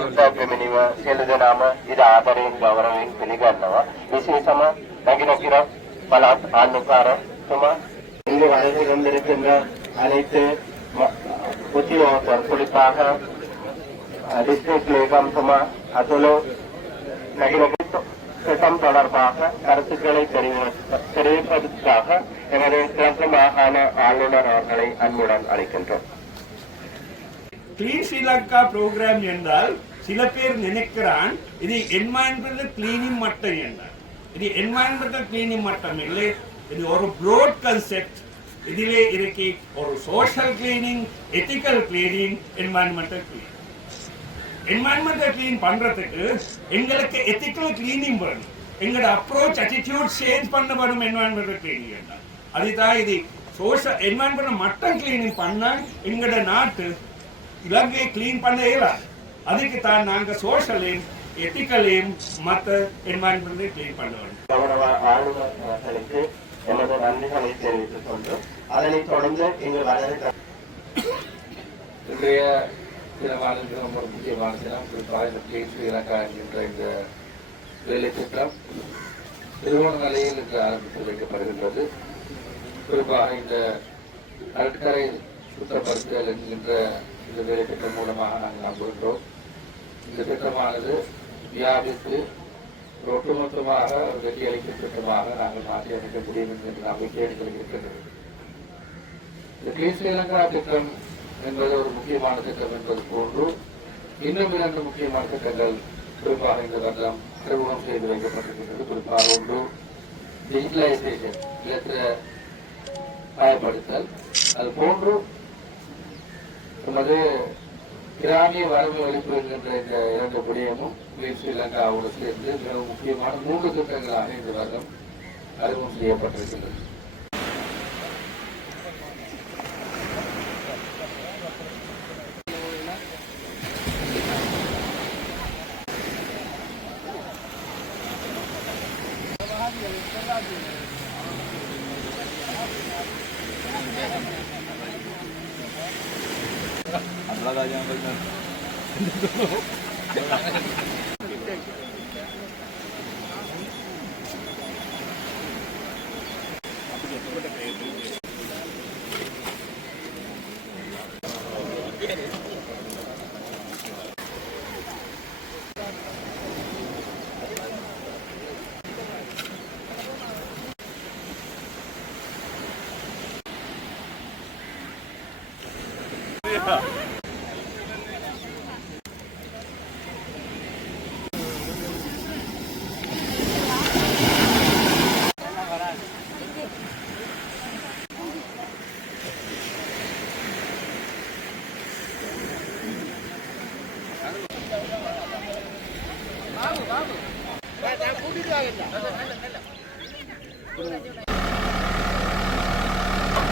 සම්පත ප්‍රමිනිව සියලු දෙනාම ඉර ආදරයෙන් ගෞරවයෙන් පිළිගන්නවා. විශේෂම நகின கிராஸ் பலாத் ஆண்டுக்காரத்துமா இங்கு வளர்ந்து கொண்டிருக்கின்ற அனைத்து உத்தியோகத்தர் குறிப்பாக டிஸ்ட்ரிக்ட் லேகம்துமா அதுலோ நகின திட்டம் தொடர்பாக கருத்துக்களை தெரிவிப்பதற்காக எமது கிழக்கு மாகாண ஆளுநர் அவர்களை அன்புடன் அழைக்கின்றோம். கிளீன் ஸ்ரீலங்கா ப்ரோக்ராம் என்றால் சில பேர் நினைக்கிறான் இது என்வாயன்மெண்டல் கிளீனிங் மட்டும் என்றால் இது என்வாயன்மெண்டல் கிளீனிங் மட்டும் இல்லை, இது ஒரு ப்ரோட் கன்செப்ட். இதிலே இருக்கு ஒரு social cleaning, ethical cleaning, environmental cleaning. Environmental clean பண்றதுக்கு எங்களுக்கு எத்திக்கல் கிளீனிங் வரணும். எங்களோட அப்ரோச் அட்டிடியூட் சேஞ்ச் பண்ண வரும் என்வாயன்மெண்டல் கிளீனிங் என்றால் அதுதான் இது சோஷியல் என்வாயன்மெண்டல் மட்டும் கிளீனிங் பண்ணால் எங்களோட நாட்டு இலங்கையை கிளீன் பண்ண இயலாது. அதுக்கு தான் நாங்கள் சோஷியலையும் எத்திக்கலையும் மற்ற என்வாயன்மெண்ட்டையும் கிளீன் பண்ண வேண்டும். கௌரவ ஆளுநர் அவர்களுக்கு எனது நன்றிகளை தெரிவித்துக் கொண்டு அதனைத் தொடர்ந்து இங்கு வளர்க்க இன்றைய தினமானது ரொம்ப முக்கியமான தினம். குறிப்பாக இந்த கிளீன் ஸ்ரீலங்கா என்கின்ற இந்த வேலை திட்டம் திருவோணமலையில் இன்று ஆரம்பித்து வைக்கப்படுகின்றது. குறிப்பாக இந்த கடற்கரை சுத்தப்படுத்துதல் என்கின்ற இந்த வேலை திட்டம் மூலமாக நாங்கள் நம்புகின்றோம். இந்த திட்டமானது வியாபித்து ஒட்டுமொத்தமாக வெற்றி அளிக்கும் திட்டமாக நாங்கள் மாற்றி அமைக்க முடியும் என்கின்ற நம்பிக்கை எங்களுக்கு இருக்கின்றது. இந்த கிளீன் ஸ்ரீலங்கா திட்டம் என்பது ஒரு முக்கியமான திட்டம் என்பது போன்று இன்னும் 2 முக்கியமான திட்டங்கள் குறிப்பாக இந்த வருடம் அறிமுகம் செய்து வைக்கப்பட்டிருக்கின்றது. குறிப்பாக ஒன்று டிஜிட்டலைசேஷன், இலத்திர பயப்படுத்தல். அது போன்று நமது கிராமிய வரவு அளிப்பு என்கின்ற இந்த 2 விடயமும் கிளீன் ஸ்ரீலங்காவோடு சேர்ந்து மிகவும் முக்கியமான 3 திட்டங்களாக இந்த வருடம் அறிமுகம் செய்யப்பட்டிருக்கின்றது.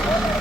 Babu.